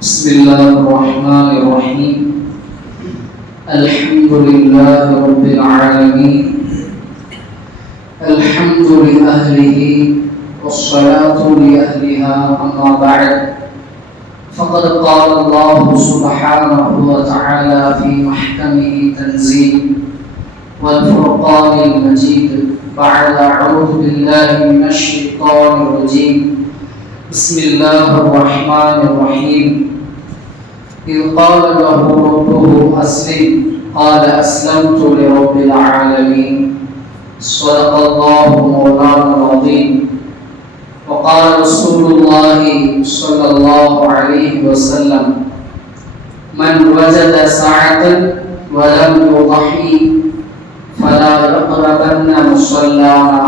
بسم الله الرحمن الرحيم. الحمد لله رب العالمين. الحمد لأهله والصلاة لأهلها. أما بعد، فقد قال الله سبحانه وتعالى في محكمه تنزيل والفرقان المجيد بعد أعوذ بالله من الشيطان الرجيم. بسم الله الرحمن الرحيم. إذ قال له ربه أسلم قال أسلمت لرب العالمين. صدق الله مولانا العظيم. وقال رسول الله صلى الله عليه وسلم: من وجد ساعة ولم يضحي فلا يقربن مصلانا.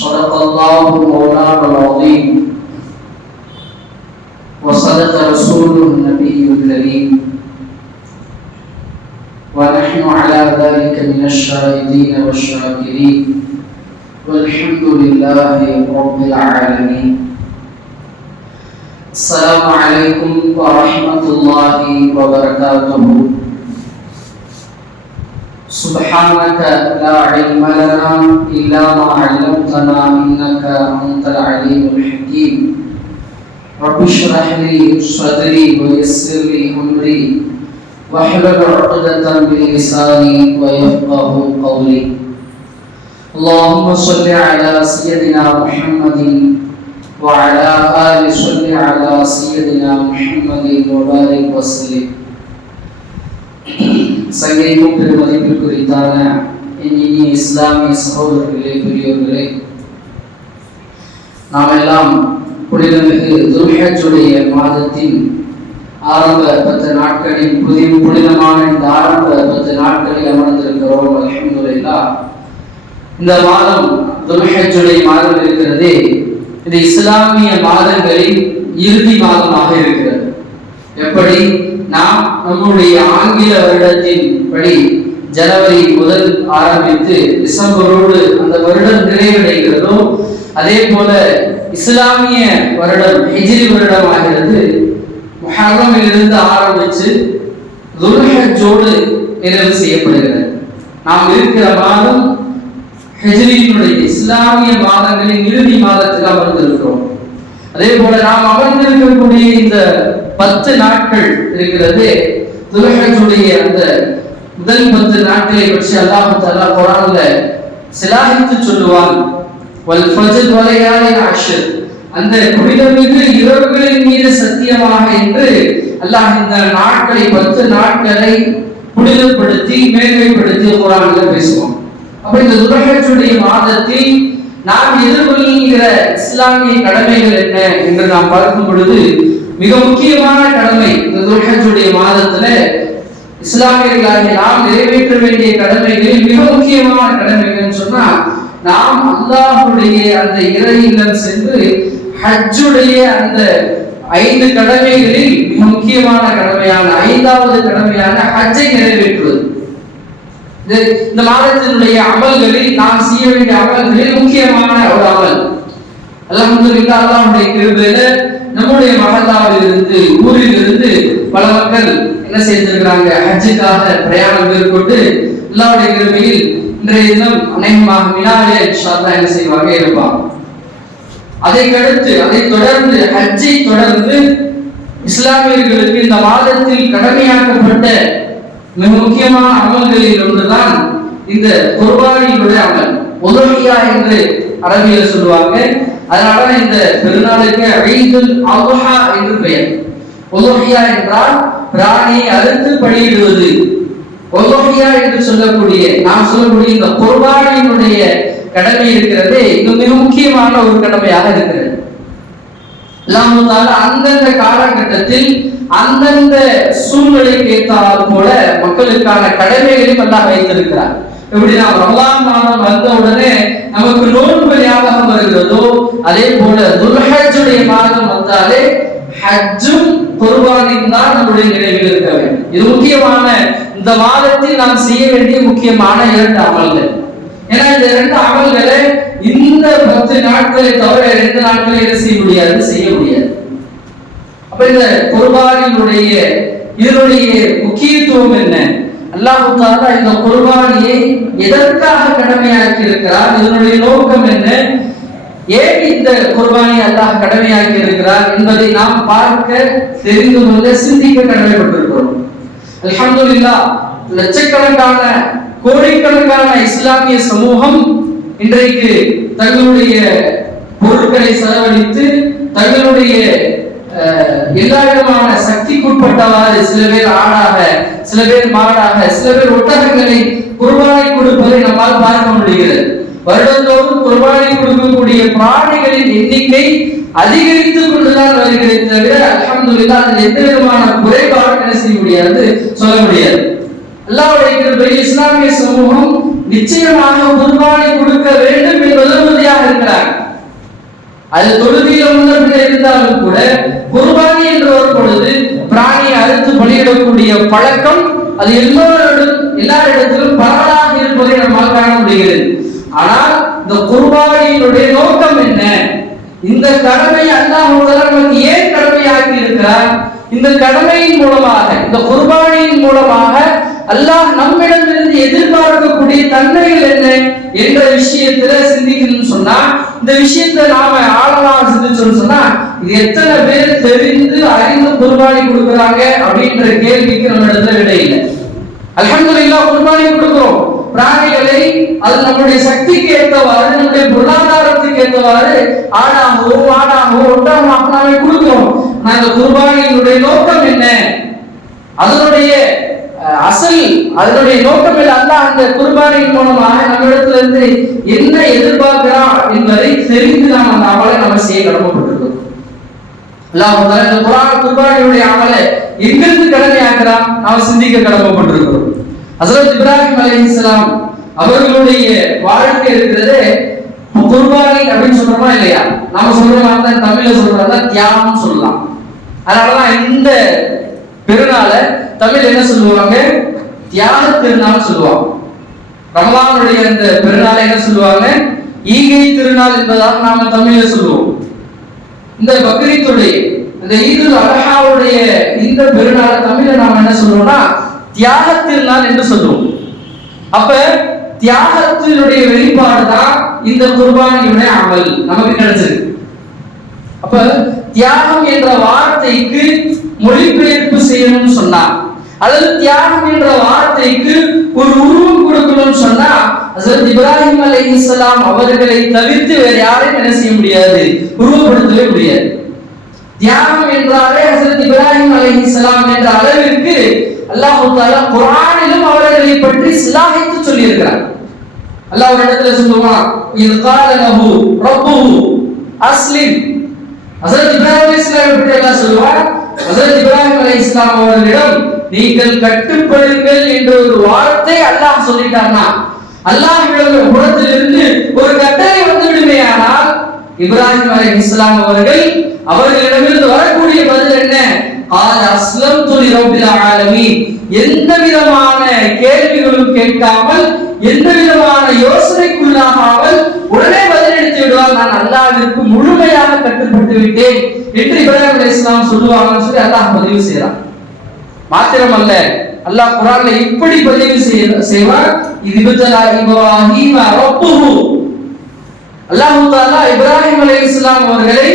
صدق الله مولانا العظيم. وصدق رسوله النبي الكريم. ونحن على ذلك من الشاهدين والشاكرين، والحمد لله رب العالمين. السلام عليكم ورحمة الله وبركاته. سبحانك لا علم لنا إلا ما علمتنا إنك أنت العليم الحكيم. رب اشرح لي صدري ويسر لي أمري واحلل عقدة من لساني ويفقه قولي. اللهم صل على سيدنا محمد وعلى آل صل على سيدنا محمد وبارك وسلم. சங்கைக்கும் பெருமதிப்பிற்குரித்தான இனிய இஸ்லாமிய சகோதரர்களே, பெரியோர்களே, நாம் எல்லாம் புனிதமிகு துல்ஹஜ்ஜுடைய மாதத்தின் ஆரம்ப 10 நாட்களின் புனிதமான இந்த ஆரம்ப 10 நாட்களில் அமர்ந்திருக்கிறோம். அல்ஹம்துலில்லாஹ். இந்த மாதம் துல்ஹஜ்ஜுடைய மாதம் இருக்கிறதே, இது இஸ்லாமிய மாதங்களின் இறுதி மாதமாக இருக்கிறது. எப்படி நாம் நம்முடைய ஆங்கில வருடத்தின் படி ஜனவரி முதல் ஆரம்பித்து டிசம்பரோடு அந்த வருடம் நிறைவடைகிறதோ, அதே போல இஸ்லாமிய வருடம் ஹிஜ்ரி வருடம் ஆகிறது. முஹர்ரமிலிருந்து ஆரம்பித்து துல்ஹஜ்ஜோடு நிறைவு செய்யப்படுகிறது. நாம் இருக்கிற மாதம் ஹிஜ்ரியினுடைய இஸ்லாமிய மாதங்களின் இறுதி மாதத்தில் அமர்ந்திருக்கிறோம். அதே போல நாம் அமர்ந்திருக்கக்கூடிய இந்த 10 நாட்கள் இருக்கிறது, துல்ஹஜ்ஜுடைய அந்த முதல் 10 நாட்களை பற்றி அல்லாஹ் தஆலா குர்ஆன்ல சிலாஹித்து சொல்லுவான். வல் ஃபஜ்ர் வலையாலின் அஷ்ர், அந்த புனிதமிகு இரவுகளின் மீது சத்தியமாக என்று அல்லாஹ் இந்த நாட்களை 10 நாட்களை புனிதப்படுத்தி மேன்மைப்படுத்தி குர்ஆன்ல பேசுவான். அப்ப இந்த துல்ஹஜ்ஜுடைய மாதத்தில் நாம் எதிர்கொள்கிற இஸ்லாமிய கடமைகள் என்ன என்று நாம் பார்க்கும் பொழுது, மிக முக்கியமான கடமை இந்த துல்ஹஜ்ஜுடைய மாதத்துல இஸ்லாமியர்களாகிய நாம் நிறைவேற்ற வேண்டிய கடமைகளில் மிக முக்கியமான கடமைகள் சொன்னா, நாம் அல்லாஹ்வுடைய அந்த இறை இல்லம் சென்று ஹஜ்ஜுடைய அந்த 5 கடமைகளில் மிக முக்கியமான கடமையான 5வது கடமையான ஹஜ்ஜை நிறைவேற்றுவது. இந்த மாதத்தினுடைய அமல்களில் நாம் செய்ய வேண்டிய அமல்களில் முக்கியமான ஒரு அமல். அல்ஹம்துலில்லாஹ், அல்லாஹ்வுடைய கிருபையில நம்முடைய மஹல்லாவில் இருந்து ஊரில் இருந்து பல மக்கள் என்ன செய்திருக்கிறாங்க, ஹஜ்ஜுக்காக பிரயாணம் மேற்கொண்டு அல்லாஹ்வுடைய கிருபையில் இன்றைய தினம் அநேகமாக மினாவிலே இன்ஷா அல்லாஹ் என்ன செய்வாங்க, இருப்பாங்க. அதை தொடர்ந்து ஹஜ்ஜை தொடர்ந்து இஸ்லாமியர்களுக்கு இந்த மாதத்தில் கடமையாக்கப்பட்ட மிக முக்கியமான அமல்களில் ஒன்றுதான் இந்த குர்பானியுடைய அமல். உதுஹியா என்று அரபியில் சொல்லுவாங்க. அதனால இந்த பெருநாளுக்கு ஈதுல் அத்ஹா என்று பெயர். உதுஹியா என்றால் பிராணியை அறுத்து பலியிடுவது. உதுஹியா என்று சொல்லக்கூடிய நாம் சொல்லக்கூடிய இந்த குர்பானியினுடைய கடமை இருக்கிறது, இது மிக முக்கியமான ஒரு கடமையாக இருக்கிறது. அல்லாஹ் தஆலா அந்தந்த காலகட்டத்தில் அந்தந்த சூழ்நிலைக்கு ஏற்றாற் போல மக்களுக்கான கடமைகளையும் அல்லாஹ் வைத்திருக்கிறார். எப்படி நாம் ரமலான் மாதம் வந்த உடனே நமக்கு நோன்பு ஞாபகம் வருகிறதோ, அதே போல துல்ஹஜ்ஜுடைய மாதம் வந்தாலே ஹஜ்ஜும் குர்பானியும் தான் நம்முடைய நினைவில் இருக்க வேண்டும். இது முக்கியமான இந்த மாதத்தில் நாம் செய்ய வேண்டிய முக்கியமான 2 அமல்கள். ஏன்னா இந்த 2 அமல்களை இந்த 10 நாட்களை தவிர 2 நாட்களை செய்ய முடியாது. அப்ப அப்ப இந்த குர்பானியுடைய இதனுடைய முக்கியத்துவம் என்ன? அல்லாஹ் தஆலா இந்த குர்பானியை எதற்காக கடமையாக்கி இருக்கிறார்? இதனுடைய நோக்கம் என்ன? ஏன் இந்த குர்பானியை அல்லாஹ் கடமையாக்கி இருக்கிறார் என்பதை நாம் பார்க்க, தெரிந்து கொள்ள, சிந்திக்க கடமைப்பட்டிருக்கிறோம். அல்ஹம்துலில்லாஹ், லட்சக்கணக்கான கோடிக்கணக்கான இஸ்லாமிய சமூகம் இன்றைக்கு தங்களுடைய பொருட்களை செலவழித்து தங்களுடைய எல்லா விதமான சக்திக்குட்பட்டவாறு, சில பேர் ஆடாக, சில பேர் மாடாக, சில பேர் ஒட்டகங்களை குர்பானை கொடுப்பதை நம்மால் பார்க்க முடிகிறது. வருடந்தோறும் குர்பானை கொடுக்கக்கூடிய பிராணிகளின் எண்ணிக்கை அதிகரித்துக் கொண்டுதான் வருகிறது தவிர அல்ஹம்துலில்லாஹ் அதில் எந்த விதமான குறைபாடு என்ன செய்ய முடியாது, சொல்ல முடியாது. அல்லாஹ்வுடைய கிருபையில் இஸ்லாமிய சமூகம் நிச்சயமாக குர்பானை கொடுக்க வேண்டும் என்பது உறுதியாக இருக்கிறார். அது தொழுகையில முன்னே இருந்தாலும் கூட குர்பானி என்று வரும் பொழுது பிராணியை அறுத்து பலியிடக்கூடிய பழக்கம் அது எல்லாரிடத்திலும் பரவலாக இருப்பதை நம்மால் காண முடிகிறது. ஆனால் இந்த குர்பானியினுடைய நோக்கம் என்ன? இந்த கடமை அல்லாஹ் நமக்கு ஏன் கடமையாக்கி இருக்கிறார்? இந்த கடமையின் மூலமாக, இந்த குர்பானியின் மூலமாக அல்லாஹ் நம்மிடமிருந்து எதிர்பார்க்கக்கூடிய தன்மைகள் என்ன என்ற விஷயத்துல சிந்திக்கணும்னு சொன்னா, இந்த விஷயத்தை நாம ஆழமாக சிந்திச்சோம்னு சொன்னா, இது எத்தனை பேர் தெரிந்து அறிந்து குர்பானி கொடுக்குறாங்க அப்படின்ற கேள்விக்கு நம்ம இடத்துல விட இல்லை. அல்ஹம்துலில்லாஹ் குர்பானி கொடுக்கிறோம். பிராணிகளை அது நம்முடைய சக்திக்கு ஏற்றவாறு, நம்முடைய பொருளாதாரத்துக்கு ஏற்றவாறு ஆடாகவோ மாடாகவோ ஒட்டகமாக நாம கொடுக்கிறோம். அந்த குர்பானியினுடைய நோக்கம் என்ன? அதனுடைய அதனுடைய நோக்கம் இல்லை. அல்லாஹ் அந்த குர்பானியின் மூலமாக நம்மிடத்துல இருந்து என்ன எதிர்பார்க்கிறான் என்பதை தெரிந்து நாம் அந்த அமலை நம்ம செய்ய கடமைப்பட்டிருக்கிறோம். அல்லாஹ் இந்த குர்பானியுடைய அமலை எங்கிருந்து கடமையாக்குறான் நாம சிந்திக்க கடமைப்பட்டிருக்கிறோம். ஹஜ்ரத் இப்ராஹிம் அலைஹிஸ்ஸலாம் அவர்களுடைய வாழ்க்கை இருக்கிறது குர்பானி அப்படின்னு சொல்றோமா இல்லையா? நாம சொல்றோமா, தமிழ்ல சொல்றதா தியாகம் சொல்லலாம். அதனாலதான் இந்த பெருநாளை தமிழ் என்ன சொல்லுவாங்க? தியாக திருநாள் சொல்லுவாங்க. ரமலானுடைய இந்த பெருநாளை என்ன சொல்லுவாங்க? ஈகை திருநாள் என்பதாக நாம தமிழ்ல சொல்லுவோம். இந்த பக்ரீத்துடைய இந்த ஈதுல் அல்ஹாவுடைய இந்த பெருநாளை தமிழ்ல நாம என்ன சொல்லுவோம்னா தியாக திருநாள் என்று சொல்லுவோம். அப்ப தியாகத்தினுடைய வெளிப்பாடு தான் இந்த குர்பானியுடைய அமல் நமக்கு கிடைச்சிருக்கு. அப்ப தியாகம் என்ற வார்த்தைக்கு மொழிபெயர்ப்பு செய்யணும்னு சொன்னா, அல்லது தியாகம் என்ற வார்த்தைக்கு ஒரு உருவம் கொடுக்கணும்னு சொன்னா, ஹஜ்ரத் இப்ராஹிம் அலைஹிஸ்ஸலாம் அவர்களை தவிர்த்து வேற யாரையும் என்ன செய்ய முடியாது, உருவப்படுத்தவே முடியாது. தியாகம் என்றாலே ஹஜ்ரத் இப்ராஹிம் அலைஹிஸ்ஸலாம் என்ற அளவிற்கு அல்லாஹ் தஆலா குர்ஆனிலும் அவர்களை பற்றி சிலாஹித்து சொல்லி இருக்கிறார். அல்லாஹ் ஒரு இடத்துல சொல்லுவான், இத் கால லஹு ரப்புஹு அஸ்லிம். ஹஜ்ரத் இப்ராஹிம் அலைஹிஸ்ஸலாம் பற்றி அல்லாஹ் சொல்வார், ஹஜ்ரத் இப்ராஹிம் அலைஹிஸ்ஸலாம் அவர்களிடம் நீங்கள் கட்டுப்படுங்கள் என்ற ஒரு வார்த்தை அல்லாஹ் சொல்லிட்டார்னா, அல்லாஹ்வின் புறத்திலிருந்து ஒரு கட்டளை வந்து விடுமேயானால் இப்ராஹிம் அலைஹிஸ்ஸலாம் அவர்களிடமிருந்து வரக்கூடிய பதில் என்ன? கால அஸ்லம்து லிரப்பில் ஆலமீன். எந்த விதமான கேள்விகளும் கேட்காமல், எந்த விதமான யோசனைக்குள்ளாகாமல் உடனே பதிலளித்து விடுவார், நான் அல்லாஹ்விற்கு முழுமையாக கட்டுப்பட்டு விட்டேன் என்று இப்ராஹிம் அலைஹிஸ்ஸலாம் சொல்லுவாங்கன்னு சொல்லி அல்லாஹ் பதிவு செய்யறான். மாத்திரமல்ல, அல்லாஹ் குர்ஆன்ல இப்படி பதிவு செய்வார், இத்பதலா இப்ராஹீம ரப்புஹு. அல்லாஹ் தஆலா இப்ராஹிம் அலைஹிஸ்ஸலாம் அவர்களை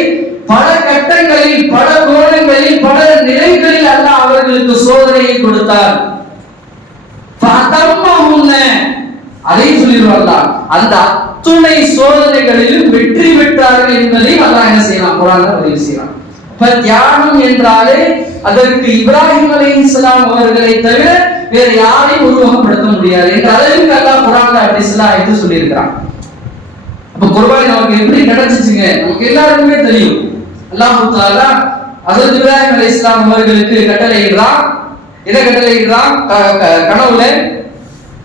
பல கட்டங்களில், பல கோணங்களில், பல நிலைகளில் அல்லாஹ் அவர்களுக்கு சோதனையை கொடுத்தார். அதை சொல்லிடுவார், அந்த அத்துணை சோதனைகளிலும் வெற்றி பெற்றார்கள் என்பதை அல்லாஹ் என்ன செய்யலாம், குர்ஆன்ல பதிவு செய்யலாம். இப்ப தியாகம் என்றாலே அதற்கு இப்ராஹிம் அலைஹிஸ்ஸலாம் அவர்களை தவிர வேற யாரையும் உருவகப்படுத்த முடியாது என்ற அளவுக்கு அல்லாஹ் குர்ஆன்ல அப்படி சிலாஹித்து சொல்லி இருக்கிறான். அப்ப குர்பானி நமக்கு எப்படி கிடைச்சிச்சுங்க? நமக்கு எல்லாருக்குமே தெரியும். அல்லாஹ் தஆலா ஹஜ்ரத் இப்ராஹிம் அலைஹிஸ்ஸலாம் அவர்களுக்கு கட்டளையிடுறான். என்ன கட்டளையிடுறான்? கனவுல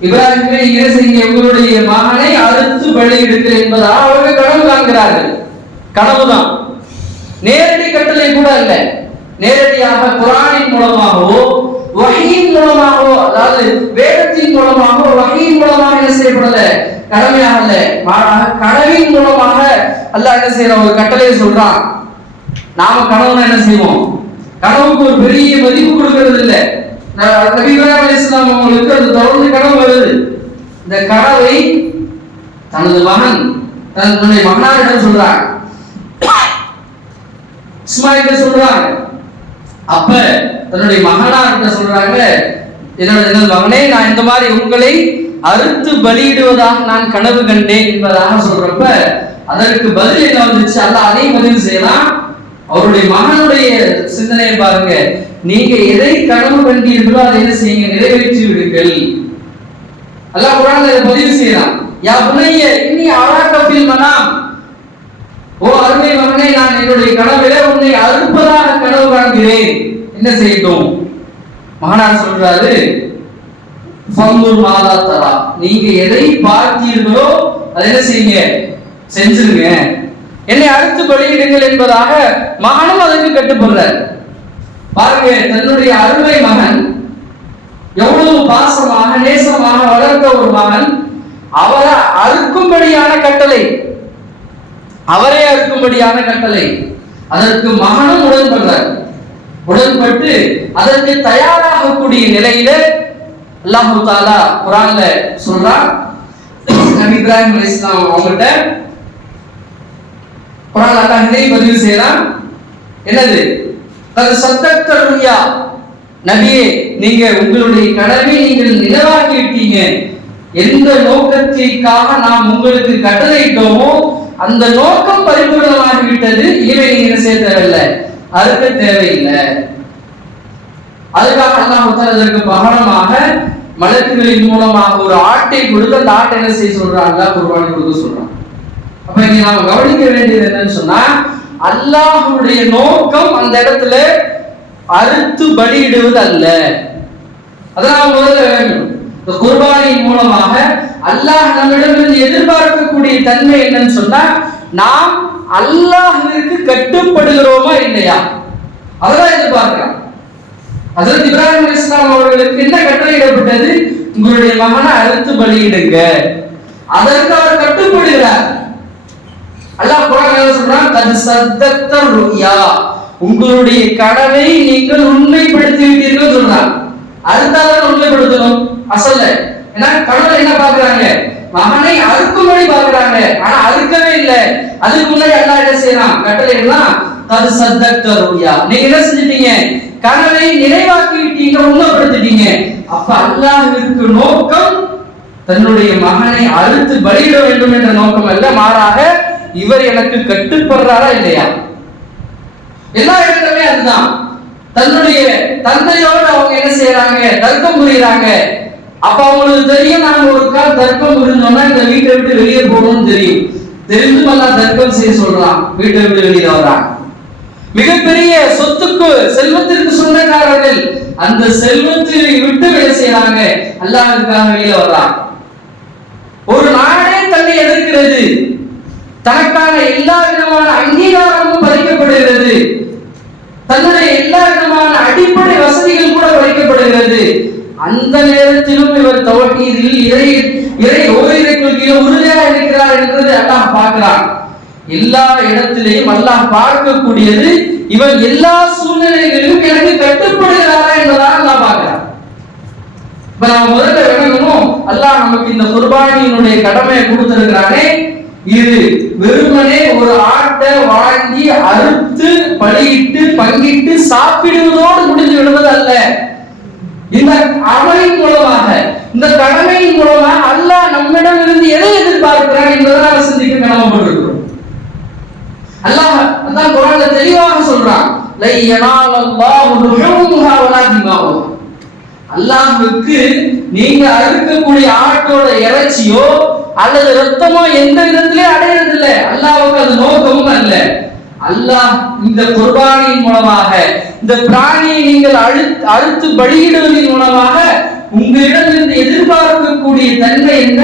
இப்ராஹிமே என்ன செய்யுங்க, உங்களுடைய மகனை அறுத்து பலியிடுங்கள் என்பதாக அவர்கள் கனவு காண்கிறார்கள். கனவுதான், நேரடி கட்டளை கூட அல்ல. நேரடியாக குர்ஆனின் மூலமாகவோ வஹீயின் மூலமாகவோ, அதாவது வேதத்தின் மூலமாகவோ வஹீயின் மூலமாக என்ன செய்யப்படல, கடமையாகல. மாறாக கனவின் மூலமாக அல்லாஹ் என்ன செய்யறான், ஒரு கட்டளையை சொல்றான். நாம கனவுனா என்ன செய்வோம், கனவுக்கு ஒரு பெரிய மதிப்பு கொடுக்கிறது இல்லை. நபி இப்ராஹிம் அலைஹிஸ்ஸலாம் அவங்களுக்கு அது தொடர்ந்து கனவு வருது. இந்த கனவை தனது மகன் தன்னுடைய மகனாரிடம் சொல்றாங்க, இஸ்மாயில் சொல்றாங்க. அப்ப தன்னுடைய மகனார்கிட்ட சொல்றாங்க, எனது மகனே, நான் இந்த மாதிரி உங்களை அறுத்து பலியிடுவதாக நான் கனவு கண்டேன் என்பதாக சொல்றப்ப அதற்கு பதில் என்ன வந்துச்சு? அல்லாஹ் அதையும் பதிவு செய்யலாம். அவருடைய மகனுடைய சிந்தனையை பாருங்க. நீங்க எதை கனவு கண்டீர்களோ அதை என்ன செய்யுங்க, நிறைவேற்றி விடுங்கள். அல்லாஹ் குர்ஆன்ல இதை பதிவு செய்யலாம். யா புனைய இன்னி அராக ஃபில் மனாம், ஓ அருமை மகனே, நான் என்னுடைய கனவிலே உன்னை அறுப்பதாக கனவு காண்கிறேன், என்ன செய்யட்டும்? மகனார் சொல்றாரு, ஃபங்குர் மாதா தரா, நீங்க எதை பார்த்தீர்களோ அதை என்ன செய்யுங்க, செஞ்சிருங்க, என்னை அறுத்து பலியிடுங்கள் என்பதாக மகனும் அதற்கு கட்டுப்படுறார். பாருங்க, தன்னுடைய அருமை மகன் எவ்வளவு பாசமாக நேசமாக வளர்த்த ஒரு மகன், அவரை அறுக்கும்படியான கட்டளை, அவரே அறுக்கும்படியான கட்டளை, அதற்கு மகனும் உடன்படுறார். உடன்பட்டு அதற்கு தயாராகக்கூடிய நிலையில அல்லாஹ் தஆலா குர்ஆன்ல சொல்றான். நபி இப்ராஹிம் அலைஹிஸ்ஸலாம் அவங்கள்ட்ட குர்ஆன்ல அல்லாஹ் இதை பதிவு செய்யறான். என்னது? அது சத்தத்த ருயா, நபியே, நீங்க உங்களுடைய கனவை நீங்கள் நினைவாக்கி விட்டீங்க. எந்த நோக்கத்திற்காக நாம் உங்களுக்கு கட்டளையிட்டோமோ அந்த நோக்கம் பரிபூர்ணமாகிவிட்டது. இவை நீங்க என்ன செய்ய தேவையில்லை, அறுக்க தேவையில்லை. அதுக்காக அல்லாஹ் அதற்கு பகரமாக மலக்குகளின் மூலமாக ஒரு ஆட்டை கொடுத்து அந்த ஆட்டை என்ன செய்ய சொல்றாங்க, குர்பானி கொடுக்க சொல்றாங்க. அப்ப இங்க நாம கவனிக்க வேண்டியது என்னன்னு சொன்னா, அல்லாஹ்வுடைய நோக்கம் அந்த இடத்துல அறுத்து பலியிடுவது அல்ல. அதான் முதல்ல வேண்டும். இந்த குர்பானியின் மூலமாக அல்லாஹ் நம்மிடமிருந்து எதிர்பார்க்கக்கூடிய தன்மை என்னன்னு சொன்னா, நாம் அல்லாஹ்விற்கு கட்டுப்படுகிறோமா இல்லையா, அதான் எதிர்பார்க்கிறோம். ஹஜ்ரத் இப்ராஹிம் அலைஹிஸ்ஸலாம் அவர்களுக்கு என்ன கட்டளையிடப்பட்டது? உங்களுடைய மகனை அறுத்து பலியிடுங்க. அதற்கு அவர் கட்டுப்படுகிறார். அல்லாஹ் குர்ஆன்ல சொல்றான், கத் சத்தத்த ருயா, உங்களுடைய கனவை நீங்கள் உண்மைப்படுத்தி விட்டீர்கள் சொல்றான். அறுத்தாதான் உண்மைப்படுத்தணும் அசல்ல. ஏன்னா கனவுல என்ன பாக்குறாங்க, மகனை அறுக்கும்படி பாக்குறாங்க, ஆனா அறுக்கவே இல்லை. அதுக்கு முன்னாடி அல்லாஹ் என்ன செய்யறான், கட்டளை எல்லாம் கத் சத்தத்த ருயா, நீங்க என்ன செஞ்சிட்டீங்க, கனவை நிறைவாக்கி விட்டீங்க, உண்மைப்படுத்திட்டீங்க. அப்ப அல்லாஹ்விற்கு நோக்கம் தன்னுடைய மகனை அறுத்து பலியிட வேண்டும் என்ற நோக்கம் அல்ல, மாறாக இவர் எனக்கு கட்டுப்படுறாரா இல்லையா. எல்லா இடத்துலயுமே அதுதான். தன்னுடைய தந்தையோடு அவங்க என்ன செய்யறாங்க, தர்க்கம் புரியுறாங்க. அப்ப அவங்களுக்கு தெரியும், நாங்க ஒரு கால் தர்க்கம் புரிஞ்சோம்னா இந்த வீட்டை விட்டு வெளியே போகணும்னு தெரியும். தெரிஞ்சும் எல்லாம் தர்க்கம் செய்ய சொல்றான், வீட்டை விட்டு வெளியே வர்றாங்க. மிகப்பெரிய சொத்துக்கு செல்வத்திற்கு சொந்தக்காரர்கள் அந்த செல்வத்தை விட்டு வேலை செய்யறாங்க, அல்லாஹ்வுக்காக வெளியே வர்றாங்க. ஒரு நாடே தன்னை எதிர்க்கிறது, தனக்கான எல்லா விதமான அங்கீகாரமும் பறிக்கப்படுகிறது, தன்னுடைய எல்லா விதமான அடிப்படை வசதிகள் கூட பறிக்கப்படுகிறது. அந்த நேரத்திலும் இவர் தௌஹீதில் இறை ஓரிரை கொள்கையில் உறுதியாக இருக்கிறார் என்றது அல்லாஹ் பார்க்கிறான். எல்லா இடத்திலேயும் அல்லாஹ் பார்க்கக்கூடியது, இவர் எல்லா சூழ்நிலைகளிலும் எனக்கு கட்டுப்படுகிறாரா என்பதாக அல்லாஹ் பார்க்கிறார். இப்ப நாம் முதல்ல விளங்கணும், அல்லாஹ் நமக்கு இந்த குர்பானியினுடைய கடமையை கொடுத்திருக்கிறானே, இது வெறுமனே ஒரு ஆட்டை வாங்கி அறுத்து பலியிட்டு பங்கிட்டு சாப்பிடுவதோடு முடிந்து விடுவது அல்ல. இந்த அமலின் மூலமாக, இந்த கடமையின் மூலமாக அல்லாஹ் நம்மிடம் இருந்து எதை எதிர்பார்க்கிறான் என்பதை நாம் சிந்திக்க கடமைப்பட்டிருக்கிறோம். அல்லாஹ் அதான் குர்ஆன்ல தெளிவாக சொல்றான், லை யனாலல்லாஹு லுஹூமுஹா வலா திமாவுஹா, அல்லாஹ்வுக்கு நீங்க அறுக்கக்கூடிய ஆட்டோட இறைச்சியோ அல்லது ரத்தமோ எந்த விதத்திலே அடையிறது இல்லை. அல்லாஹ்வுக்கு அது நோக்கமும் அல்ல. அல்லாஹ் இந்த குர்பானியின் மூலமாக இந்த பிராணியை நீங்கள் அறுத்து பலியிடுவதன் மூலமாக உங்களிடமிருந்து எதிர்பார்க்கக்கூடிய தன்மை என்ன,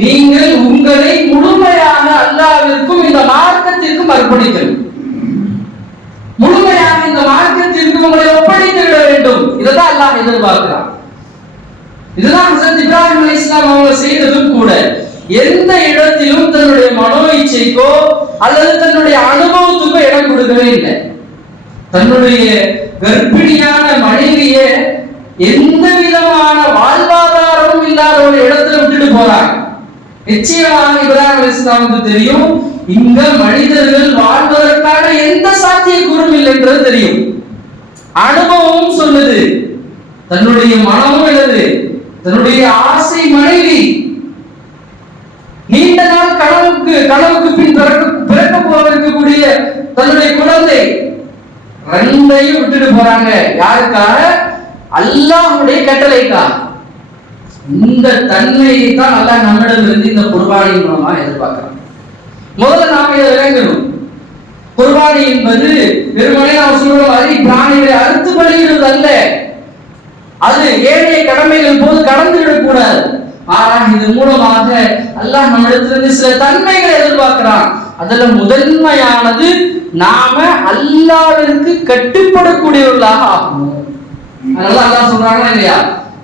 நீங்கள் உங்களை முழுமையாக அல்லாஹ்விற்கும் இந்த மார்க்கத்திற்கும் அர்ப்பணிக்கணும். முழுமையாக இந்த மார்க்கத்திற்கு உங்களை ஒப்படைத்து விட வேண்டும். இதைதான் அல்லாஹ் எதிர்பார்க்கிறான். இதுதான் ஹஜ்ரத் இப்ராஹிம் அலைஹிஸ்ஸலாம் அவங்க செய்ததும் கூட. எந்த இடத்திலும் தன்னுடைய மனோ இச்சைக்கோ அல்லது தன்னுடைய அனுபவத்துக்கோ இடம் கொடுக்கவே இல்லை. தன்னுடைய கர்ப்பிணியான மனைவியே எந்த விதமான வாழ்வாதாரமும் இல்லாத ஒரு இடத்துல விட்டுட்டு போறாங்க. நிச்சயமாக இப்ராஹிம் அலைஹிஸ்ஸலாமுக்கு தெரியும் இங்க மனிதர்கள் வாழ்வதற்கான எந்த சாத்தியக்கூறும் இல்லை என்றது தெரியும். அனுபவமும் சொல்லுது, தன்னுடைய மனமும் எழுது, தன்னுடைய ஆசை மனைவி நீண்ட நாள் கனவுக்கு பின் பிறக்க போவதற்கக்கூடிய தன்னுடைய குழந்தை ரெண்டையும் விட்டுட்டு போறாங்க. யாருக்காக? அல்லாஹ்வுடைய கட்டளைக்காக. இந்த தன்மையை தான் அல்லாஹ் நம்மிடமிருந்து இந்த குர்பானின் மூலமா எதிர்பார்க்கிறான். முதல்ல நாம இதை விளங்கணும். குர்பானி என்பது வெறுமனே நாம் சொல்ற மாதிரி பிராணிகளை அறுத்து பலியிடுவது அல்ல. அது ஏழைய கடமைகள் போது கடந்து விடக்கூடாது. ஆனால் இது மூலமாக அல்லாஹ் நம்மிடத்திலிருந்து சில தன்மைகளை எதிர்பார்க்கிறான். அதுல முதன்மையானது நாம அல்லாஹ்விற்கு கட்டுப்படக்கூடியவர்களாக ஆகணும். அதனால அல்லாஹ் சொல்றாங்களா இல்லையா?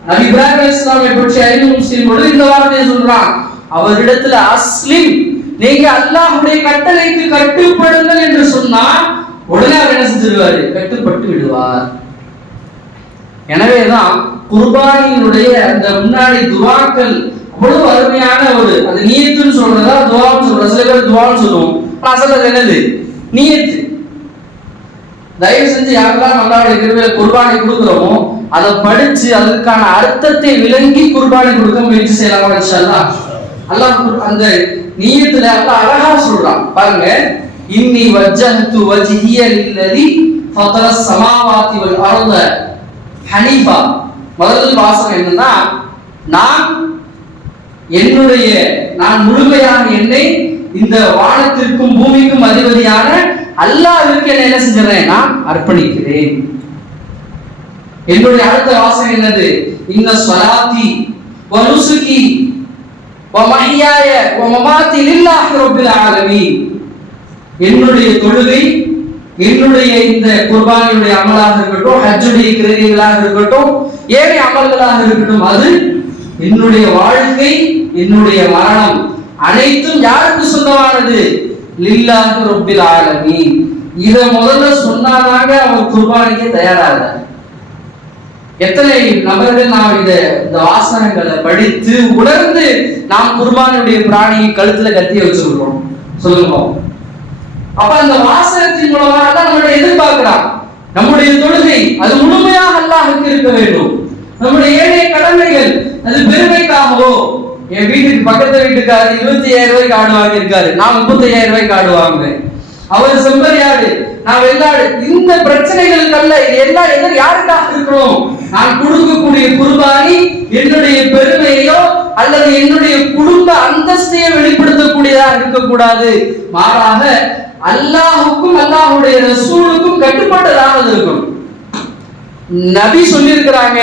நபி இப்ராஹிம் அலைஹிஸ்ஸலாமை பற்றி அறிவு முஸ்லிம் இந்த வார்த்தையை சொல்றான், அவரிடத்துல அஸ்லிம், நீங்க அல்லாஹ்வுடைய கட்டளைக்கு கட்டுப்படுங்கள் என்று சொன்னா உடனே அவர் என்ன செஞ்சிருவாரு? கட்டுப்பட்டு விடுவார். எனவேதான் குர்பானியினுடைய அந்த முன்னாடி துவாக்கள் அவ்வளவு அருமையான ஒரு, அது நியத்துன்னு சொல்றதா துவான்னு சொல்றது, சில பேர் துவான்னு சொல்லுவோம், அசல் அது என்னது? நியத்து. தயவு செஞ்சு யாரெல்லாம் அல்லாஹ்வுடைய கிருபையில குர்பானி கொடுக்குறோமோ அதை படிச்சு அதற்கான அர்த்தத்தை விளங்கி குர்பானி கொடுக்க முயற்சி செய்யலாம். இன்ஷாஅல்லாஹ் அல்லாஹ் அந்த நியத்துல அல்லாஹ் அழகா சொல்றான் பாருங்க, இன்னி வஜ்ஜஹது வஜ்ஹிய லில்லதி ஃபதரஸ் ஸமாவாதி வல் அர்த ஹனீஃபா. முதல் வாசகம் என்னன்னா, நான் முழுமையாக என்னை இந்த வானத்திற்கும் பூமிக்கும் அதிபதியான அல்லாஹ்விற்கு என்ன செஞ்சறேன்? நான் அர்ப்பணிக்கிறேன். என்னுடைய அடுத்த வாசகம் என்னது? இன்ன ஸலாத்தி வ நுசுகி வ மஹ்யாய வ மமாத்தி லில்லாஹி ரப்பில் ஆலமீன். என்னுடைய தொழுகை, என்னுடைய இந்த குர்பானியுடைய அமலாக இருக்கட்டும், ஹஜ்ஜுடைய கிரியைகளாக இருக்கட்டும், ஏழை அமல்களாக இருக்கட்டும், அது என்னுடைய வாழ்க்கை, என்னுடைய மரணம் அனைத்தும் யாருக்கு சொந்தமானது? லில்லாஹி ரப்பில் ஆலமீன். இத முதல்ல சொன்னாதாங்க அவர் குர்பானிக்கு தயாராகிறார். எத்தனை நபர்கள் நாம் இந்த வாசகங்களை படித்து உணர்ந்து நாம் குர்பானியுடைய பிராணியை கழுத்துல கத்திய வச்சிருக்கிறோம்? சொல்லுங்க. அப்ப அந்த வாசகத்தின் மூலமாக தான் நம்மளுடைய எதிர்பார்க்கலாம். நம்முடைய தொழுகை அது முழுமையாக அல்லாஹ்வுக்கு இருக்க வேண்டும். நம்முடைய ஏழை கடமைகள் அது பெருமைக்காகவோ, என் வீட்டுக்கு பக்கத்து வீட்டுக்காரு 25,000 ரூபாய்க்கு ஆடு வாங்கி இருக்காரு, நான் 35,000 ரூபாய்க்கு ஆடு வாங்குவேன், அவர் செம்பரியாடு, நான் வெள்ளாடு, இந்த பிரச்சனைகளுக்கு அல்ல. இது எல்லாம் எதிர் யாருக்காக இருக்கணும்? நான் கொடுக்கக்கூடிய குர்பானி என்னுடைய பெருமையோ அல்லது என்னுடைய குடும்ப அந்தஸ்தையை வெளிப்படுத்தக்கூடியதாக இருக்கக்கூடாது. மாறாக அல்லாஹுக்கும் அல்லாஹ்வுடைய ரசூலுக்கும் கட்டுப்பட்டதாக இருக்கும். நபி சொல்லியிருக்கிறாங்க,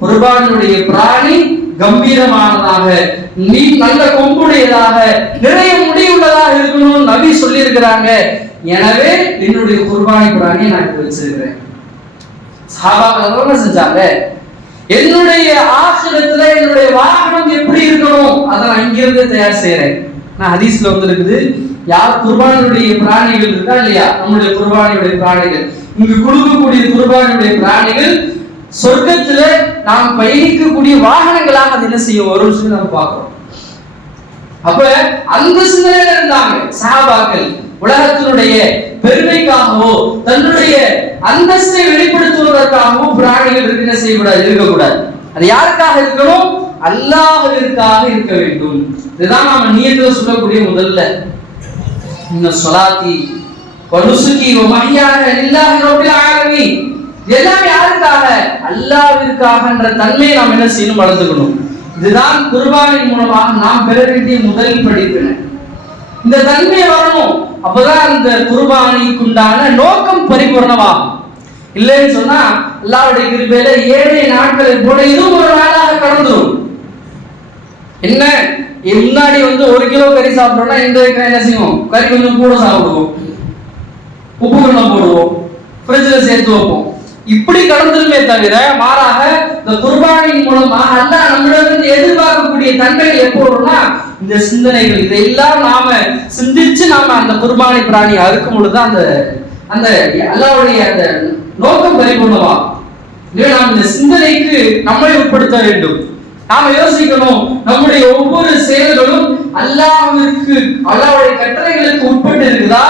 குர்பானுடைய பிராணி கம்பீரமானதாக, நீ நல்ல கொம்புடையதாக, நிறைய முடிவுள்ளதாக இருக்கணும் நபி சொல்லியிருக்கிறாங்க. எனவே என்னுடைய குர்பானி பிராணியை நான் வச்சிருக்கிறேன். சஹாபாக்கள் என்ன செஞ்சாங்க? என்னுடைய ஆখিরাத்துல என்னுடைய வாகனம் எப்படி இருக்கணும் அதை நான் இங்கிருந்து தயார் செய்யறேன். நான் ஹதீஸ்ல வந்திருக்குது, யார் குர்பானியுடைய பிராணிகள் இருக்கா இல்லையா, நம்முடைய குர்பானியுடைய பிராணிகள், இங்கு கொடுக்கக்கூடிய குர்பானியுடைய பிராணிகள் சொர்க்கத்துல நாம் பயணிக்கக்கூடிய வாகனங்களாக அது என்ன செய்ய வரும் சொல்லி நம்ம பார்க்கிறோம். அப்ப அந்த சிந்தனையில இருந்தாங்க சஹாபாக்கள். உலகத்தினுடைய பெருமைக்காகவோ தன்னுடைய அந்தஸ்தை வெளிப்படுத்துவதற்காகவோ பிராணிகள் என்ன செய்யக்கூடாது, இருக்கக்கூடாது. அது யாருக்காக இருக்கணும்? அல்லாஹ்விற்காக இருக்க வேண்டும். இதுதான் நாம நியத்துல சொல்லக்கூடிய முதல்ல. இன்ன ஸலாத்தி வ நுசுகி வ மஹ்யாய லில்லாஹி ரப்பில் ஆலமீன். எல்லாம் யாருக்காக? அல்லாஹ்விற்காகன்ற தன்மையை நாம் என்ன செய்யணும்? வளர்த்துக்கணும். இதுதான் குர்பானின் மூலமாக நாம் பெற வேண்டிய முதல் படிப்பினை. இந்த தன்மை வரணும். அப்பதான் அந்த குர்பானிக்குண்டான நோக்கம் பரிபூர்ணமாகும். இல்லைன்னு சொன்னா அல்லாஹ்வுடைய கிருபையில ஏழை நாட்களை போல இதுவும் ஒரு நாளாக கடந்துரும். என்ன முன்னாடி 1 கிலோ கறி சாப்பிட்டோம்னா இந்த என்ன செய்வோம்? கறி கொஞ்சம் கூட சாப்பிடுவோம், உப்பு கொஞ்சம் போடுவோம், ஃப்ரிட்ஜ்ல சேர்த்து வைப்போம். இப்படி கடந்துருமே தவிர மாறாக இந்த குர்பானின் மூலமாக அல்லாஹ் நம்மிடமிருந்து எதிர்பார்க்கக்கூடிய தன்மைகள் எப்போ வரும்னா இந்த சிந்தனைகள், இதையெல்லாம் நாம சிந்திச்சு நாம அந்த குர்பானி பிராணி அறுக்கும் பொழுதுதான் அந்த அந்த அல்லாஹ்வுடைய அந்த நோக்கம் பரிபூர்ணமா. நாம் இந்த சிந்தனைக்கு நம்மை உட்படுத்த வேண்டும். நாம யோசிக்கணும், நம்முடைய ஒவ்வொரு செயல்களும் அல்லாஹ்வுடைய கட்டளைகளுக்கு உட்பட்டு இருக்குதா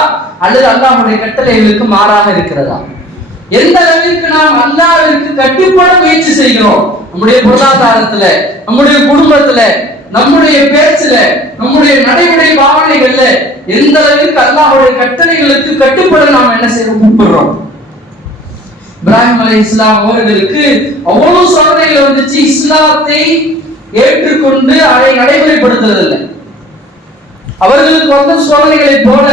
அல்லது அல்லாஹ்வுடைய கட்டளைகளுக்கு மாறாக இருக்கிறதா? எந்த அளவிற்கு நாம் அல்லாஹ்விற்கு கட்டுப்பட முயற்சி செய்கிறோம், நம்முடைய பொருளாதாரத்துல, நம்முடைய குடும்பத்துல, நம்முடைய பேச்சுல, நம்முடைய நடைமுறை பாவனைகள்ல எந்த அளவிற்கு அல்லாஹ்வுடைய கட்டளைகளுக்கு கட்டுப்பட நாம் என்ன செய்யறோம், கூப்பிடுறோம். இப்ராஹிம் அலைஹிஸ்ஸலாம் அவர்களுக்கு அவ்வளவு சோதனைகள் வந்துச்சு, இஸ்லாத்தை ஏற்றுக்கொண்டு அதை நடைமுறைப்படுத்துறதில்லை. அவர்களுக்கு வந்த சோதனைகளை போல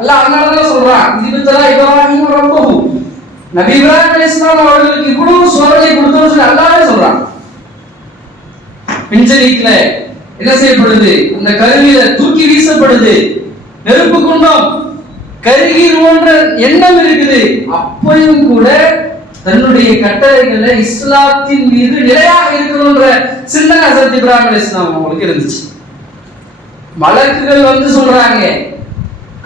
அல்லாஹ் அதனாலதான் சொல்றான், இப்ராஹிம் ரப்பஹு, நபி இப்ராஹிம் அலைஹிஸ்ஸலாம் அவர்களுக்கு இவ்வளவு சோதனை கொடுத்தோம்னு சொல்லி அல்லாஹ்வே சொல்றான். பிஞ்சலிக்கல என்ன செய்யப்படுது, அந்த கருவியில தூக்கி வீசப்படுது, நெருப்பு குண்டம் கருகிருவோன்ற எண்ணம் இருக்குது. அப்பையும் கூட தன்னுடைய கட்டளைகளை இஸ்லாத்தின் மீது நிலையாக இருக்கணும்ன்ற சிந்தனை ஹஜ்ரத் இப்ராஹிம் அலைஹிஸ்ஸலாம் அவங்களுக்கு இருந்துச்சு. மலக்குகள் வந்து சொல்றாங்க,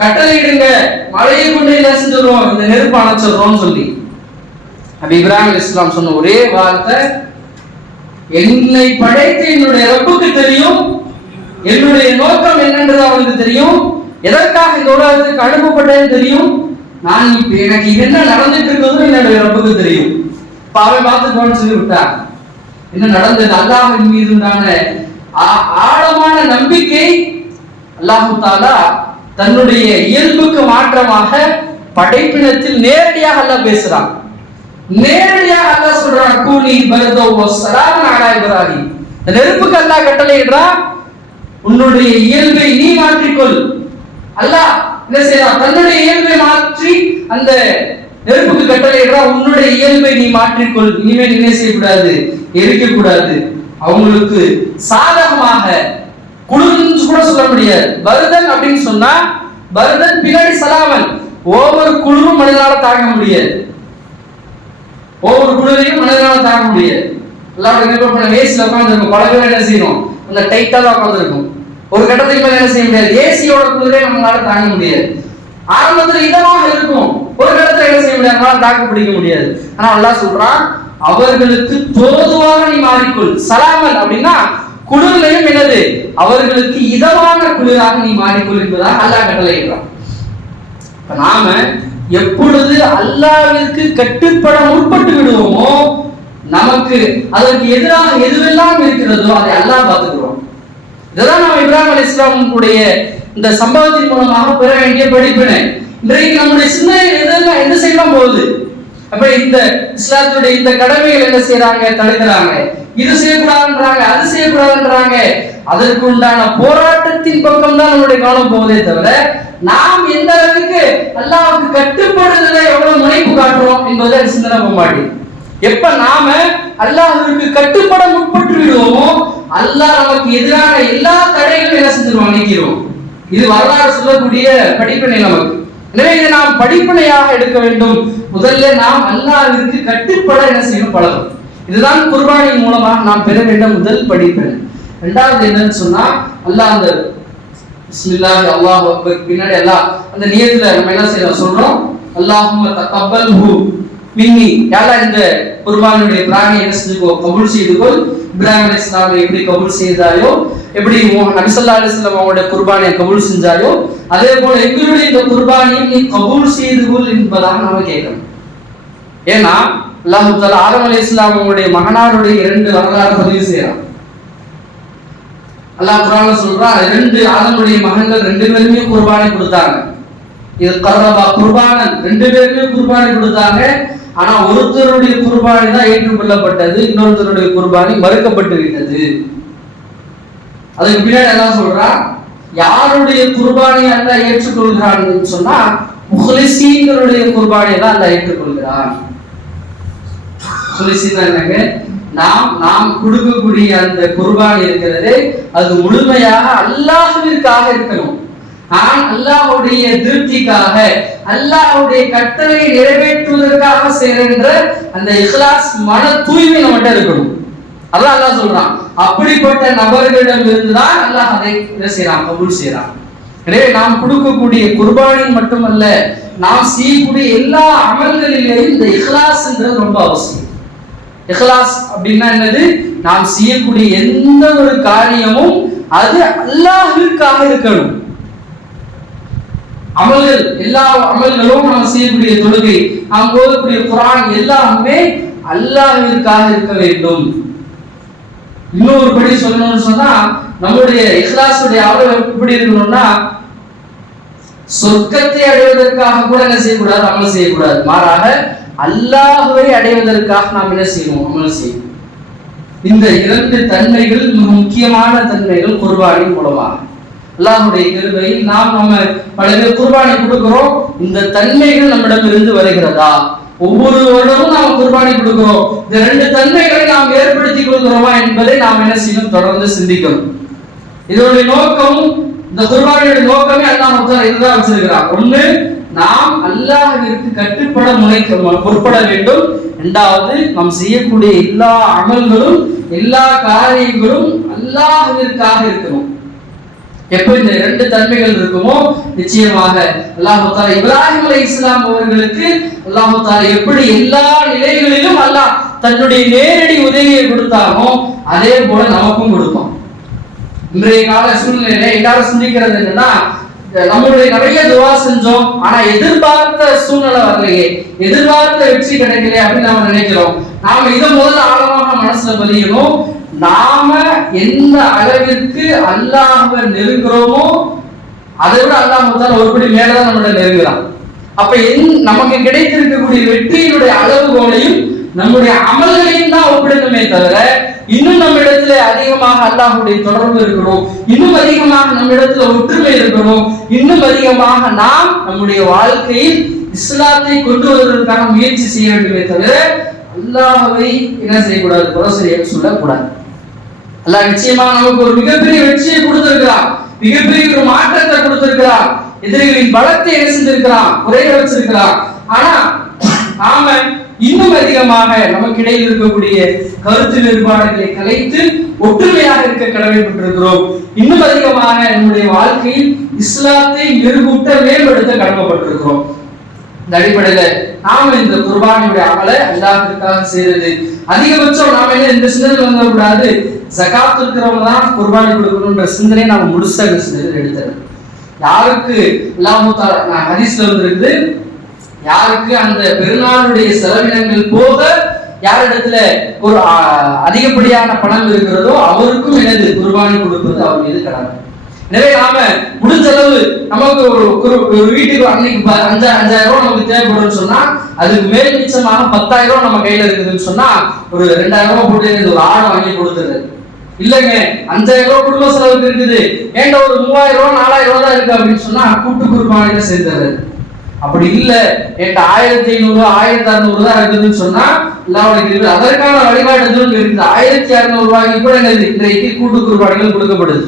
கட்டளையிடுங்க, மழையை கொண்டு என்ன செஞ்சிடறோம், இந்த நெருப்பு அணைச்சிடறோம்னு சொல்லி. அப்ப இப்ராஹிம் அலைஹிஸ்ஸலாம் சொன்ன ஒரே வார்த்தை, என்னை படைத்த என்னுடைய ரப்புக்கு தெரியும், என்னுடைய நோக்கம் என்னன்றது அவனுக்கு தெரியும், எதற்காக இந்த உலகத்துக்கு அனுப்பப்பட்டேன்னு தெரியும், நான் இப்ப எனக்கு என்ன நடந்துட்டு இருக்கிறதும் என்னுடைய ரப்புக்கு தெரியும். இப்ப அவன் பார்த்துக்கோன்னு சொல்லி விட்டான். என்ன நடந்தது, அல்லாஹ்வின் மீது உண்டான ஆழமான நம்பிக்கை. அல்லாஹ் தஆலா தன்னுடைய இயல்புக்கு மாற்றமாக படைப்பினத்தில் நேரடியாக அல்லாஹ் பேசுறான். நேரடியாக அல்லாஹ் சொல்றான், கூனி பர்தோ வஸ்ஸலாமு அலா இப்ராஹிம். நெருப்புக்கு அல்லாஹ் கட்டளையிடுறான், உன்னுடைய இயல்பை நீ மாற்றிக்கொள். அல்லாஹ் என்ன செய்யறான், தன்னுடைய இயல்பை மாற்றி அந்த நெருப்புக்கு கட்டளையிடுறான், உன்னுடைய இயல்பை நீ மாற்றிக்கொள், இனிமேல் என்ன செய்யக்கூடாது, எரிக்க கூடாது. அவங்களுக்கு சாதகமாக குளிர்ன்னு கூட சொல்ல முடியாது. பர்தன் அப்படின்னு சொன்னா பர்தன் பின்னாடி சலாமன், ஒவ்வொரு குளிரும் மனிதனால தாங்க முடியாது, ஒவ்வொரு குளிரையும் மனிதனால தாங்க முடியாது. எல்லாரும் ஏசில உட்காந்துருக்கும், பல பேர் என்ன செய்யணும், அந்த டைட்டா தான் உட்காந்துருக்கும். ஒரு கட்டத்துக்கு மேல என்ன செய்ய முடியாது, ஏசியோட குளிரே நம்மளால தாங்க முடியாது. ஆரம்பத்தில் இதமாக இருக்கும், ஒரு கட்டத்துல என்ன செய்ய முடியாது, நம்மளால தாக்கு பிடிக்க முடியாது. ஆனா அல்லாஹ் சொல்றான், அவர்களுக்கு தோதுவாக நீ மாறிக்கொள். சலாமன் அப்படின்னா குளிர்லையும் என்னது, அவர்களுக்கு இதமான குளிராக நீ மாறிக்கொள் என்பதாக அல்லாஹ் கட்டளையிடுறான். நாம எப்பொழுது அல்லாஹ்விற்கு கட்டுப்பட முற்பட்டு விடுவோமோ, நமக்கு அதற்கு எதிராக எதுவெல்லாம் இருக்கிறதோ அதை அல்லாஹ் பார்த்துக்கிறோம். இதுதான் நம்ம இப்ராஹிம் அலைஹிஸ்ஸலாமுடைய இந்த சம்பவத்தின் மூலமாக பெற வேண்டிய படிப்பினை. இன்றைக்கு நம்முடைய சிந்தனை எதெல்லாம் எந்த செய்யலாம் போகுது. அப்ப இந்த இஸ்லாத்துடைய இந்த கடமைகள் என்ன செய்யறாங்க, தடுக்கிறாங்க, இது செய்யக்கூடாதுன்றாங்க, அது செய்யக்கூடாதுன்றாங்க. அதற்கு உண்டான போராட்டத்தின் பக்கம் தான் நம்முடைய கவனம் போவதே தவிர, நாம் எந்த அளவுக்கு அல்லாஹ்வுக்கு கட்டுப்படுதலை எவ்வளவு முனைப்பு காட்டுறோம் என்பதை சிந்தனை போக மாட்டேங்குது. எப்ப நாம அல்லாஹ்விற்கு கட்டுப்பட முற்பட்டு விடுவோமோ, அல்லாஹ் நமக்கு எதிரான எல்லா தடைகளும் என்ன செஞ்சிருவோம், நீக்கிறோம். இது வரலாறு சொல்லக்கூடிய படிப்பினை நமக்கு. எனவே இதை நாம் படிப்பினையாக எடுக்க வேண்டும். முதல்ல நாம் அல்லாஹ்விற்கு கட்டுப்பட என்ன செய்யணும், பழகும். இதுதான் குர்பானின் மூலமாக நாம் பெற வேண்டிய முதல் படிப்பினை. இரண்டாவது என்னன்னு சொன்னா, அல்லாஹ் அந்த பிஸ்மில்லாஹி அல்லாஹு அக்பர் பின்னாடி அல்லாஹ் அந்த நியத்துல நம்ம என்ன செய்யறோம், சொல்றோம், அல்லாஹும்ம தகப்பல்ஹு மின்னி, யாரா இந்த குர்பானுடைய பிராணி என்ன செஞ்சுக்கோ, கபூல் செய்துகொள். இப்ராஹிம் அலைஹிஸ்ஸலாம் எப்படி கபூல் செய்தாயோ, எப்படி நபி ஸல்லல்லாஹு அலைஹி வஸல்லம் அவங்களுடைய குர்பானை கபூல் செஞ்சாயோ, அதே போல எங்களுடைய இந்த குர்பானியை நீ கபூல் செய்துகொள் என்பதாக நாம கேட்கணும். ஏன்னா அல்லாஹ் தஆலா ஆதம் அலைஹிஸ்ஸலாம் அவங்களுடைய மகனாருடைய 2 வரலாறு பதிவு செய்யறான். அல்லாஹ் குர்ஆன்ல சொல்றான், 2 ஆதமுடைய மகன்கள் 2 பேருமே குர்பானை கொடுத்தாங்க. இது கர்ரபா குர்பானன், 2 பேருமே குர்பானை கொடுத்தாங்க. ஆனா ஒருத்தருடைய குர்பானி தான் ஏற்றுக்கொள்ளப்பட்டது, இன்னொருத்தருடைய குர்பானி மறுக்கப்பட்டு விட்டது. அதுக்கு பின்னாடி எல்லாம் சொல்றா, யாருடைய குர்பானி அல்லாஹ் ஏற்றுக்கொள்கிறான்னு சொன்னா முஹ்லிசீன்களுடைய குர்பானியை தான் அல்லாஹ் ஏற்றுக்கொள்கிறான். முஹ்லிசீன் என்னங்க, நாம் கொடுக்கக்கூடிய அந்த குர்பானி இருக்கிறது, அது முழுமையாக அல்லாஹ்விற்காக இருக்கணும். நான் அல்லாஹ்வுடைய திருப்திக்காக, அல்லாஹ்வுடைய கட்டளையை நிறைவேற்றுவதற்காக செய்கின்ற அந்த இஹ்லாஸ், மன தூய்மை நம்மகிட்ட இருக்கணும். அல்லாஹ் அல்லாஹ் சொல்றான், அப்படிப்பட்ட நபர்களிடம் இருந்துதான் அல்லாஹ் அதை என்ன செய்யறான், கபூல் செய்யறான். எனவே நாம் கொடுக்கக்கூடிய குர்பானின் மட்டுமல்ல, நாம் செய்யக்கூடிய எல்லா அமல்களிலேயும் இந்த இஹ்லாஸ்ன்றது ரொம்ப அவசியம். இஹ்லாஸ் அப்படின்னா என்னது? நாம் செய்யக்கூடிய எந்த ஒரு காரியமும் அது அல்லாஹ்விற்காக இருக்கணும். அமல்கள், எல்லா அமல்களும் நாம் செய்யக்கூடிய தொழுகை, நாம் ஓதக்கூடிய குர்ஆன் எல்லாமே அல்லாஹ்விற்காக இருக்க வேண்டும். இன்னொரு படி சொல்லணும்னு சொன்னா, நம்முடைய இஹ்லாஸுடைய அளவு எப்படி இருக்கணும்னா, சொர்க்கத்தை அடைவதற்காக கூட என்ன செய்யக்கூடாது? அமல் செய்யக்கூடாது. மாறாக அல்லாஹ்வை அடைவதற்காக நாம் என்ன செய்யணும்? அமல் செய்யணும். இந்த இரண்டு தன்மைகள் மிக முக்கியமான தன்மைகள் குர்பானின் மூலமாக. அல்லாஹ்வுடைய கிருபையில் நம்ம பல பேர் குர்பானி கொடுக்கிறோம். இந்த தன்மைகள் நம்மிடம் இருந்து வருகிறதா? ஒவ்வொரு வருடமும் நாம் குர்பானி கொடுக்கிறோம். இந்த ரெண்டு தன்மைகளை நாம் ஏற்படுத்திக் கொள்கிறோமா என்பதை நாம் என்ன செய்யணும்? தொடர்ந்து சிந்திக்கணும். இதனுடைய நோக்கம், இந்த குர்பானியுடைய நோக்கமே அல்லாஹ் இதுதான் வச்சிருக்கிறார். ஒண்ணு, நாம் அல்லாஹ்விற்கு கட்டுப்பட முற்பட வேண்டும். இரண்டாவது, நாம் செய்யக்கூடிய எல்லா அமல்களும் எல்லா காரியங்களும் அல்லாஹ்விற்காக இருக்கணும். எப்ப இந்த இரண்டு தன்மைகள் இருக்குமோ நிச்சயமாக அல்லாஹ் தஆலா இப்ராஹிம் அலைஹிஸ்ஸலாம் அவர்களுக்கு அல்லாஹ் தஆலா எப்படி எல்லா நிலைகளிலும் அல்லாஹ் தன்னுடைய நேரடி உதவியை கொடுத்தாரோ அதே போல நமக்கும் கொடுப்பான். இன்றைய கால சூழ்நிலையில எல்லாரும் சிந்திக்கிறது என்னன்னா, நம்மளுடைய நிறைய துவா செஞ்சோம், ஆனா எதிர்பார்த்த சூழ்நிலை வரலையே, எதிர்பார்த்த வெற்றி கிடைக்கலையே அப்படின்னு நாம நினைக்கிறோம். நாம இதை முதல்ல ஆழமாக மனசுல பதியணும். நாம எந்த அளவிற்கு அல்லாஹ்வை நெருங்குறோமோ அதை விட அல்லாஹ் ஒருபடி மேலதான் நம்மள நெருங்குறான். அப்ப நமக்கு கிடைத்திருக்கக்கூடிய வெற்றியினுடைய அளவுகோலையும் நம்முடைய அமல்களையும் தான் ஒப்பிடணுமே தவிர, இன்னும் நம்ம இடத்துல அதிகமாக அல்லாஹ்வுடைய தொடர்பு இருக்கணும், இன்னும் அதிகமாக நம்ம இடத்துல ஒற்றுமை இருக்கணும், இன்னும் அதிகமாக நாம் நம்முடைய வாழ்க்கையில் இஸ்லாத்தை கொண்டு வருவதற்கான முயற்சி செய்ய வேண்டுமே தவிர அல்லாஹ்வை என்ன செய்யக்கூடாது? குறை சொல்லக்கூடாது. அல்லாஹ் நிச்சயமாக நமக்கு ஒரு மிகப்பெரிய வெற்றியை கொடுத்திருக்கிறான், மிகப்பெரிய ஒரு மாற்றத்தை கொடுத்திருக்கிறான், எதிரிகளின் பலத்தை என்ன செஞ்சிருக்கிறான்? குறைய வச்சிருக்கிறான். ஆனா நாம இன்னும் அதிகமாக நமக்கு இடையில் இருக்கக்கூடிய கருத்து வேறுபாடுகளை கலைத்து ஒற்றுமையாக இருக்க கடமைப்பட்டிருக்கிறோம். இன்னும் அதிகமாக நம்முடைய வாழ்க்கையில் இஸ்லாத்தை மெருகூட்ட மேம்படுத்த கடமைப்பட்டிருக்கிறோம். இந்த அடிப்படையில நாம இந்த குர்பானியுடைய அமலை அல்லாஹ்வுக்காக செய்யறது அதிகபட்சம் நாம என்ன இந்த சிந்தனை வந்துடக்கூடாது, ஜகாத் இருக்கிறவங்க தான் குர்பானி கொடுக்கணும்ன்ற சிந்தனை நாம முழுசா இந்த சிந்தனை எடுத்துறது. யாருக்கு அல்லாஹ் தஆலா ஹதீஸ்ல வந்திருக்குது, யாருக்கு அந்த பெருநாளுடைய செலவினங்கள் போக யாரிடத்துல ஒரு அதிகப்படியான பணம் இருக்கிறதோ அவருக்கும் எனது குர்பானி கொடுப்பது அவர் மீது கடமை. எனவே நாம முடிஞ்ச அளவு நமக்கு ஒரு வீட்டுக்கு அன்னைக்கு 5,000 ரூபாய் நமக்கு தேவைப்படும்னு சொன்னா அதுக்கு மேல் மிச்சமாக 10,000 ரூபாய் நம்ம கையில இருக்குதுன்னு சொன்னா ஒரு 2,000 ரூபாய் போட்டு ஒரு ஆடை வாங்கி கொடுத்துறது இல்லைங்க. 5,000 ரூபாய் குடும்ப செலவுக்கு இருக்குது, ஏண்ட ஒரு 3,000 ரூபாய் 4,000 ரூபாய் தான் இருக்கு அப்படின்னு சொன்னா கூட்டு குர்பானியில சேர்ந்துறது. அப்படி இல்ல, என்கிட்ட 1,500 1,600 தான் இருக்குதுன்னு சொன்னா அதற்கான வழிகாட்டுதல் இருக்குது. 1,600 ரூபாய்க்கு கூட இன்றைக்கு கூட்டு குர்பானிகள் கொடுக்கப்படுது.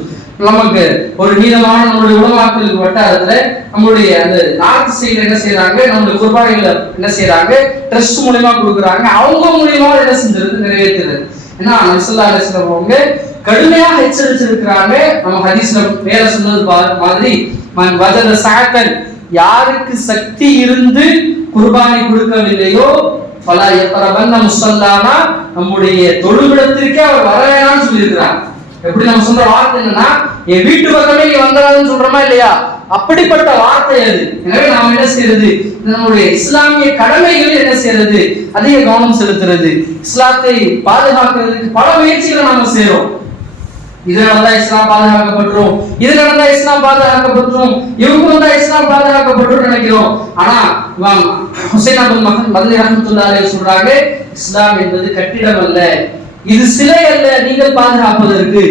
நமக்கு ஒரு நீளமான நம்மளுடைய உலமாக்களுக்கு வட்டாரத்துல நம்மளுடைய அந்த நார்த் சைடு என்ன செய்யறாங்க, நம்மளுடைய குர்பானிகளை என்ன செய்யறாங்க, ட்ரஸ்ட் மூலமா கொடுக்குறாங்க. அவங்க மூலியமா என்ன செஞ்சிருக்கு? நிறைவேற்றுறது. ஏன்னா நபிஸல்லல்லாஹு அலைஹி வஸல்லம் அவங்க கடுமையாக எச்சரிச்சிருக்கிறாங்க. நம்ம ஹதீஸ்ல மேல சொன்னது மாதிரி மன் வஜத சஅத்தன், யாருக்கு சக்தி இருந்து குர்பானி கொடுக்கவில்லையோ ஃபலா யக்ரபன்ன முஸல்லானா, நம்முடைய தொழுவிடத்திற்கே அவர் வர வேணாம்னு சொல்லியிருக்கிறார். எப்படி நம்ம சொல்ற வார்த்தை என்னன்னா, என் வீட்டு பக்கமே நீ வந்தாதுன்னு சொல்றோமா இல்லையா? அப்படிப்பட்ட வார்த்தை அது. எனவே நாம் என்ன செய்யறது? நம்முடைய இஸ்லாமிய கடமைகள் என்ன செய்யறது? அதிக கவனம் செலுத்துறது, இஸ்லாத்தை பாதுகாக்கிறதுக்கு பல முயற்சிகளை நாம செய்யறோம். இது நடந்தா இஸ்லாம் பாதுகாக்கப்பட்டுரும், இது நடந்தா இஸ்லாம் பாதுகாக்கப்பட்டுரும், இவங்க வந்தா இஸ்லாம் பாதுகாக்கப்பட்டுரும் நினைக்கிறோம். ஆனா ஹுசைன் அப்துல் மதனி ரஹ்மத்துல்லாஹி அலைஹி சொல்றாங்க, இஸ்லாம் என்பது கட்டிடம் அல்ல, இது சிலை அல்ல. நீங்கள் பாதுகாப்பதற்கு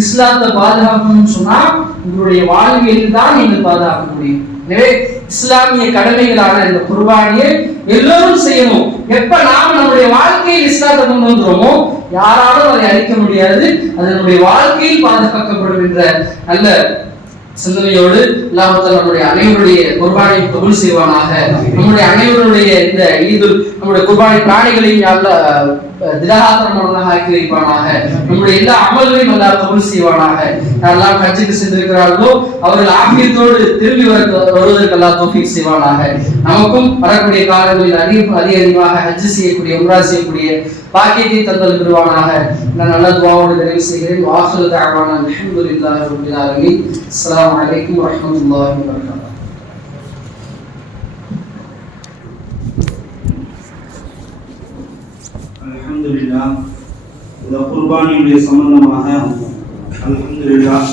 இஸ்லாத்தை பாதுகாக்கணும்னு சொன்னா உங்களுடைய வாழ்வியல் தான் நீங்கள் பாதுகாக்க முடியும். எனவே இஸ்லாமிய கடமைகளான இந்த குர்பானியை எல்லோரும் செய்யணும். எப்ப நாம் நம்முடைய வாழ்க்கையில் இஸ்லாத்தை கொண்டு வந்துருமோ யாராலும் அதை அழிக்க முடியாது, அது நம்முடைய வாழ்க்கையில் பாதுகாக்கப்படும் என்ற நல்ல சிந்தனையோடு அல்லாஹ் தஆலா நம்முடைய அனைவருடைய குர்பானியை கபூல் செய்வானாக. நம்முடைய அனைவருடைய இந்த ஈதுல் நம்முடைய குர்பானி பிராணிகளையும் அல்லாஹ் திடகாத்திரமானதாக ஆக்கி வைப்பானாக. நம்முடைய எல்லா அமல்களையும் அல்லாஹ் கபூல் செய்வானாக. யாரெல்லாம் ஹஜ்ஜுக்கு சென்றிருக்கிறார்களோ அவர்கள் ஆஃபியத்தோடு திரும்பி வருவதற்கு அல்லாஹ் தௌஃபீக் செய்வானாக. நமக்கும் வரக்கூடிய காலங்களில் அதிகமாக ஹஜ்ஜு செய்யக்கூடிய உம்ரா செய்யக்கூடிய பாக்கியத்தை தந்தல் பெறுவானாக. நான் நல்ல துஆவோடு நிறைவு செய்கிறேன். வாஹிரு தஅவானா அல்ஹம்துலில்லாஹி ரப்பில் ஆலமீன். அஸ்ஸலாமு அலைக்கும் வரஹ்மத்துல்லாஹி வபரகாத்துஹு. அல்ஹம்துலில்லாஹ். இந்த குர்பானியுடைய சம்பந்தமாக அல்ஹம்துலில்லாஹ்